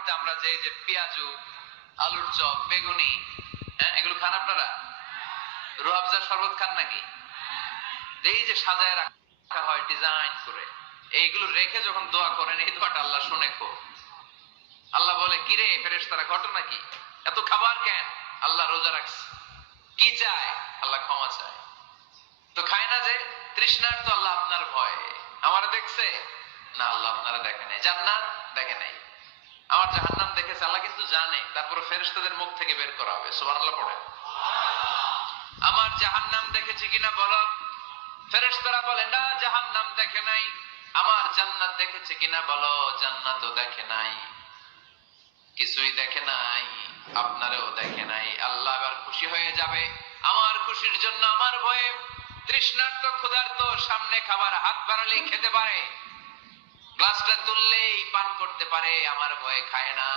মুহূর্তে আমরা যে পেঁয়াজু, আলুর চপ, বেগুনি, হ্যাঁ এগুলো খান আপনারা? রুয়াবজার শরবত খান নাকি? এই যে সাজায় রাখা হয় ডিজাইন করে, এইগুলো রেখে যখন দোয়া করেন, এই দোয়াটা আল্লাহ শুনে খুব। আল্লাহ বলে, কিরে ফেরেশতারা, ঘটনা কি? এত খাবার কেন? আল্লাহ রোজা রাখছে। কি চায়? আল্লাহ ক্ষমা চায়। তো খায় না যে তৃষ্ণার, তো আল্লাহ আপনার ভয়। আমার দেখছে না, আল্লাহ আপনারা দেখে নাই। জান্নাত দেখে নাই, আমার জাহান্নাম দেখেছে। আল্লাহ কিন্তু জানে, তারপরে ফেরেশতাদের মুখ থেকে বের করা হবে। সুবহানাল্লাহ পড়ে। আমার জাহান্নাম দেখেছি কিনা বলো। ফেরেশতারা বলে, না জাহান্নাম দেখে নাই। আমার জান্নাত দেখেছে কিনা বলো। জান্নাতও দেখে নাই, কিছুই দেখে নাই, আপনারও দেখে নাই। আল্লাহ এবার খুশি হয়ে যাবে। আমার খুশির জন্য, আমার ভয়ে তৃষ্ণার্ত ক্ষুধার্ত সামনে খাবার হাত বাড়ালেই খেতে পারে, গ্লাসটা তুললেই পান করতে পারে, আমার ভয়ে খায় না,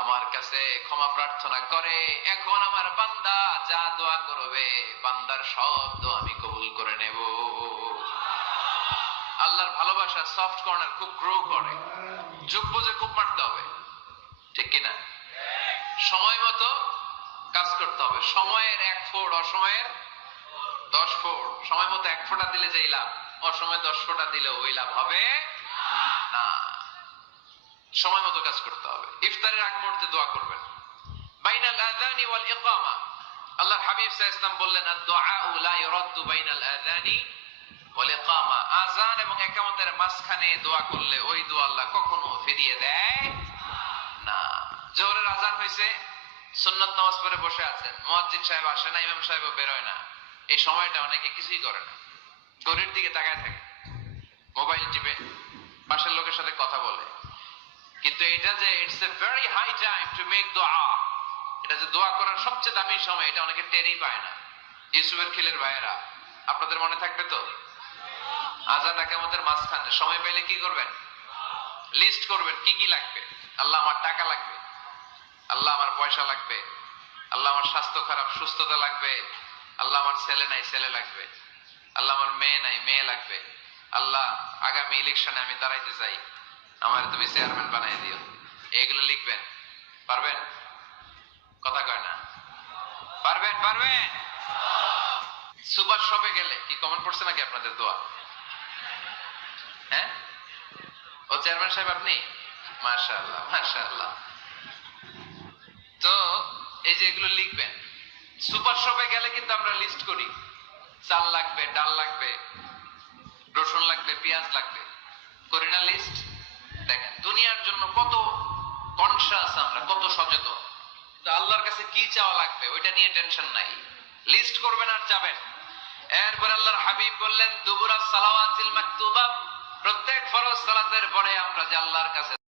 আমার কাছে ক্ষমা প্রার্থনা করে। এখন আমার বান্দা যা দোয়া করবে, বান্দার সব দোয়া আমি কবুল করে নেব। আল্লাহর ভালোবাসা সফট কর্নার খুব গ্রো করে, যুগ বুঝে খুব মারতে হবে, ঠিক কিনা? সময় মতো কাজ করতে হবে। সময়ের 1 ফোঁট, অসময়ের 10 ফোঁট। সময় মতো 1 ফোঁটা দিলে যেই লাভ, অসময়ে 10 ফোঁটা দিলে ওই লাভ হবে না। সময় মতো কাজ করতে হবে। ইফতারের আগ মুহূর্তে দোয়া করবেন। বাইনাল আযানি ওয়াল ইকামা, আল্লাহর হাবিব সাল্লাল্লাহু আলাইহি ওয়াসাল্লাম বললেন, আদ-দুআউ লা ইউরাদ্দু বাইনাল আযানি ওয়াল ইকামা। আযান এবং ইকামতের মাঝখানে দোয়া করলে ওই দোয়া আল্লাহ কখনো ফিরিয়ে দেয় না। জোহরের আযান হইছে, সুন্নাত নামাজ পড়ে বসে আছেন, মুয়াজ্জিন সাহেব আসে না, ইমাম সাহেবও বের হয় না। এই সময়টা অনেকে কিছুই করে না, ঘড়ির দিকে তাকায় থাকে, মোবাইল টিপে, পাশের লোকের সাথে কথা বলে। কিন্তু এটা যে it's a very high time to make দোয়া, এটা যে দোয়া করার সবচেয়ে দামি সময়, এটা অনেকে টেরই পায় না। ইউসুফের খিলের ভাইয়েরা, আপনাদের মনে থাকবে তো, আযান ইকামতের মাঝখানে সময় পেলে কি করবেন? লিস্ট করবেন কি কি লাগবে। আল্লাহ আমার টাকা লাগবে, আল্লাহ আমার পয়সা লাগবে, আল্লাহ আমার স্বাস্থ্য খারাপ, সুস্থতা লাগবে, আল্লাহ আমার ছেলে নাই, ছেলে লাগবে, আল্লাহ আমার মেয়ে নাই, মেয়ে লাগবে, আল্লাহ আগামী ইলেকশনে আমি দাঁড়াইতে চাই, আমার তুমি চেয়ারম্যান বানাই দিও। এইগুলো লিখবেন। পারবেন? কথা কয় না। পারবেন? পারবেন? সুপার শপে গেলে কি কমেন্ট পড়ছে নাকি আপনাদের দোয়া? হ্যাঁ, ও চেয়ারম্যান সাহেব আপনি? মাশাআল্লাহ, মাশাআল্লাহ। তো এই যে এগুলো লিখবেন। সুপার শপে গেলে কিন্তু আমরা লিস্ট করি, চাল লাগবে, ডাল লাগবে, রসুন লাগবে, পেঁয়াজ লাগবে, করি না লিস্ট? দেখেন দুনিয়ার জন্য কত কনশাস আমরা, কত সচেতন। তো আল্লাহর কাছে কি চাওয়া লাগবে ওইটা নিয়ে টেনশন নাই, লিস্ট করবেন আর যাবেন। এরপর আল্লাহর হাবিব বললেন, দুবুরা সালাওয়াতিল মাকতুবা, প্রত্যেক ফরজ সালাতের পরে আমরা যে আল্লাহর কাছে